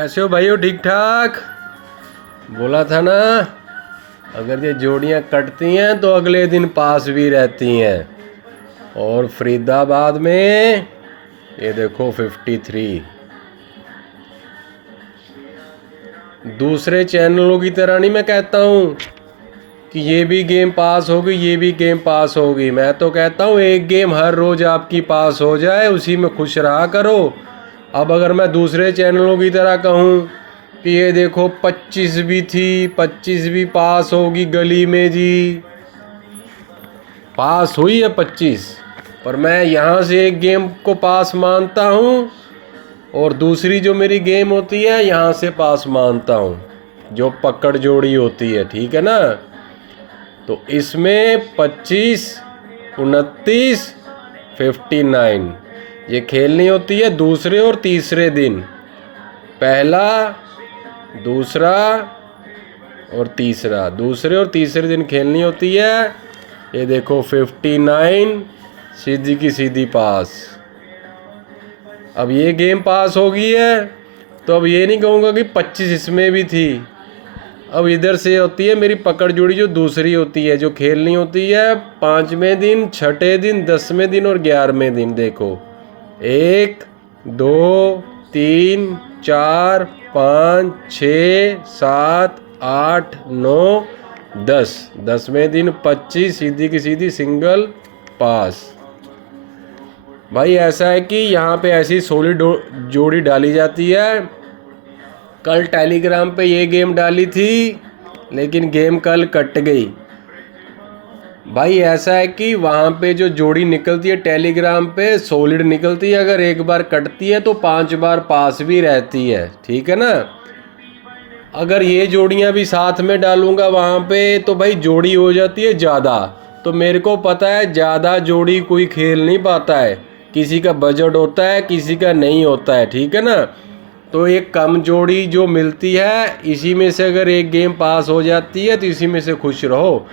कैसे हो भाई? हो ठीक ठाक? बोला था ना, अगर ये जोड़ियां कटती हैं तो अगले दिन पास भी रहती हैं। और फरीदाबाद में ये देखो 53। दूसरे चैनलों की तरह नहीं मैं कहता हूँ कि ये भी गेम पास होगी, ये भी गेम पास होगी। मैं तो कहता हूँ एक गेम हर रोज़ आपकी पास हो जाए, उसी में खुश रहा करो। अब अगर मैं दूसरे चैनलों की तरह कहूँ कि ये देखो 25 भी थी, 25 भी पास होगी गली में जी, पास हुई है 25। पर मैं यहाँ से एक गेम को पास मानता हूँ और दूसरी जो मेरी गेम होती है यहाँ से पास मानता हूँ, जो पकड़ जोड़ी होती है। ठीक है ना? तो इसमें 25, 29, 59 ये खेलनी होती है दूसरे और तीसरे दिन। पहला, दूसरा और तीसरा, दूसरे और तीसरे दिन खेलनी होती है। ये देखो 59 सीधी की सीधी पास। अब ये गेम पास हो गई है तो अब ये नहीं कहूँगा कि 25 इसमें भी थी। अब इधर से होती है मेरी पकड़ जोड़ी जो दूसरी होती है, जो खेलनी होती है 5वें दिन, 6ठे दिन, 10वें दिन और 11वें दिन। देखो 1, 2, 3, 4, 5, 6, 7, 8, 9, 10। 10वें दिन 25 सीधी की सीधी सिंगल पास। भाई ऐसा है कि यहाँ पे ऐसी सॉलिड जोड़ी डाली जाती है। कल टेलीग्राम पे ये गेम डाली थी लेकिन गेम कल कट गई। भाई ऐसा है कि वहाँ पे जो जोड़ी निकलती है टेलीग्राम पे सॉलिड निकलती है, अगर एक बार कटती है तो 5 बार पास भी रहती है। ठीक है ना? अगर ये जोड़ियाँ भी साथ में डालूंगा वहाँ पे तो भाई जोड़ी हो जाती है ज़्यादा। तो मेरे को पता है ज़्यादा जोड़ी कोई खेल नहीं पाता है, किसी का बजट होता है, किसी का नहीं होता है। ठीक है ना? तो एक कम जोड़ी जो मिलती है इसी में से अगर एक गेम पास हो जाती है तो इसी में से खुश रहो।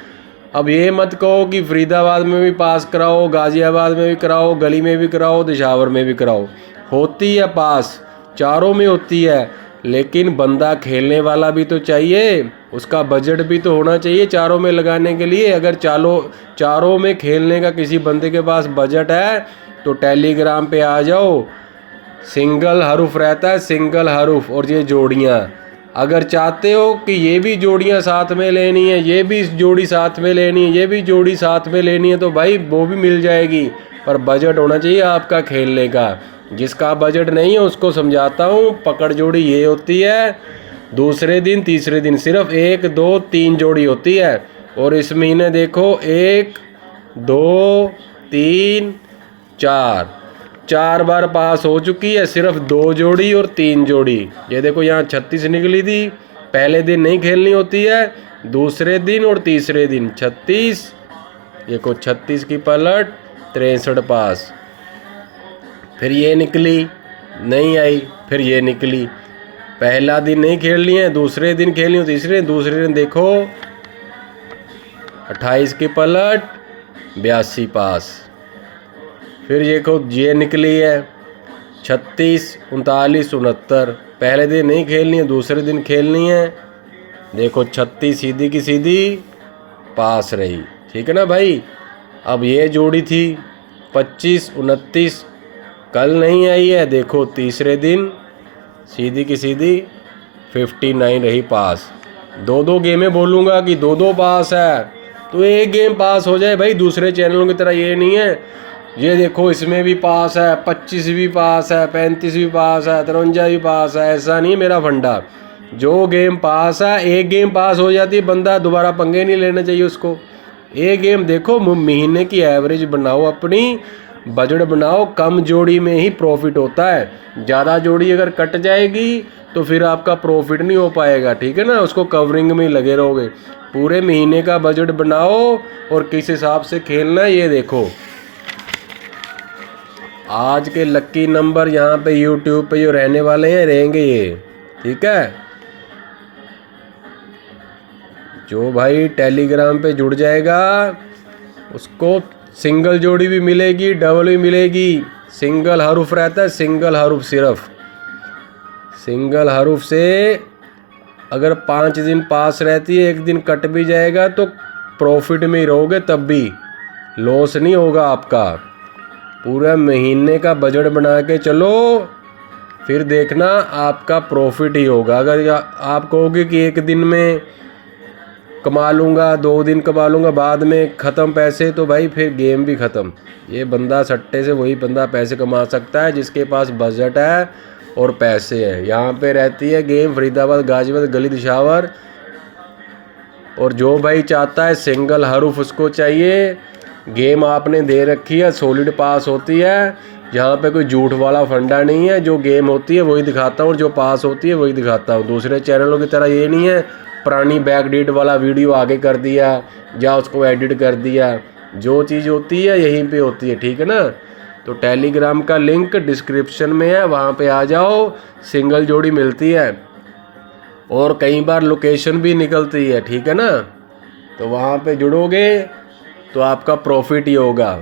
अब ये मत कहो कि फरीदाबाद में भी पास कराओ, गाज़ियाबाद में भी कराओ, गली में भी कराओ, दिशावर में भी कराओ। होती है पास, चारों में होती है, लेकिन बंदा खेलने वाला भी तो चाहिए, उसका बजट भी तो होना चाहिए चारों में लगाने के लिए। अगर चारों में खेलने का किसी बंदे के पास बजट है तो टेलीग्राम पे आ जाओ। सिंगल हरूफ रहता है, सिंगल हरूफ। और ये जोड़ियाँ अगर चाहते हो कि ये भी जोड़ियाँ साथ में लेनी है, ये भी जोड़ी साथ में लेनी है, ये भी जोड़ी साथ में लेनी है, तो भाई वो भी मिल जाएगी। पर बजट होना चाहिए आपका खेलने का। जिसका बजट नहीं है उसको समझाता हूँ। पकड़ जोड़ी ये होती है दूसरे दिन तीसरे दिन, सिर्फ 1, 2, 3 जोड़ी होती है। और इस महीने देखो 1, 2, 3, 4, 4 बार पास हो चुकी है, सिर्फ 2 जोड़ी और 3 जोड़ी। ये देखो यहाँ 36 निकली थी। पहले दिन नहीं खेलनी होती है, दूसरे दिन और तीसरे दिन 36। देखो 36 की पलट, 63 पास। फिर ये निकली, नहीं आई, फिर ये निकली। पहला दिन नहीं खेलनी है, दूसरे दिन खेलनी हो, दूसरे दिन देखो 28 की पलट, 82 पास। फिर देखो ये निकली है 36, 39, 69। पहले दिन नहीं खेलनी है, दूसरे दिन खेलनी है। देखो 36 सीधी की सीधी पास रही। ठीक है ना भाई? अब ये जोड़ी थी 25, 29, कल नहीं आई है। देखो तीसरे दिन सीधी की सीधी 59 रही पास। 2 गेमें बोलूँगा कि 2 पास है तो एक गेम पास हो जाए भाई। दूसरे चैनलों की तरह ये नहीं है। ये देखो इसमें भी पास है, 25 भी पास है, 35 भी पास है, 53 भी पास है। ऐसा नहीं मेरा फंडा। जो गेम पास है, एक गेम पास हो जाती है, बंदा दोबारा पंगे नहीं लेना चाहिए उसको। एक गेम देखो, महीने की एवरेज बनाओ, अपनी बजट बनाओ। कम जोड़ी में ही प्रॉफिट होता है। ज़्यादा जोड़ी अगर कट जाएगी तो फिर आपका प्रॉफिट नहीं हो पाएगा। ठीक है ना? उसको कवरिंग में ही लगे रहोगे। पूरे महीने का बजट बनाओ और किस हिसाब से खेलना है ये देखो। आज के लक्की नंबर यहाँ पे यूट्यूब पे जो रहने वाले हैं रहेंगे ये। ठीक है? जो भाई टेलीग्राम पे जुड़ जाएगा उसको सिंगल जोड़ी भी मिलेगी, डबल भी मिलेगी। सिंगल हरूफ रहता है, सिंगल हरूफ सिर्फ। सिंगल हरूफ से अगर 5 दिन पास रहती है, 1 दिन कट भी जाएगा तो प्रॉफिट में ही रहोगे, तब भी लॉस नहीं होगा आपका। पूरा महीने का बजट बना के चलो, फिर देखना आपका प्रॉफिट ही होगा। अगर आप कहोगे कि 1 दिन में कमा लूँगा, 2 दिन कमा लूँगा, बाद में ख़त्म पैसे, तो भाई फिर गेम भी ख़त्म। ये बंदा सट्टे से वही बंदा पैसे कमा सकता है जिसके पास बजट है और पैसे हैं। यहाँ पे रहती है गेम फरीदाबाद, गाजियाबाद, गली दिशावर। और जो भाई चाहता है सिंगल हरूफ उसको चाहिए। गेम आपने दे रखी है, सॉलिड पास होती है, जहाँ पे कोई झूठ वाला फंडा नहीं है। जो गेम होती है वही दिखाता हूँ, जो पास होती है वही दिखाता हूँ। दूसरे चैनलों की तरह ये नहीं है पुरानी बैकडेट वाला वीडियो आगे कर दिया या उसको एडिट कर दिया। जो चीज़ होती है यहीं पे होती है, ठीक है ना। तो टेलीग्राम का लिंक डिस्क्रिप्शन में है, वहाँ पे आ जाओ। सिंगल जोड़ी मिलती है और कई बार लोकेशन भी निकलती है, ठीक है ना। तो वहाँ पे जुड़ोगे तो आपका प्रॉफिट ही होगा।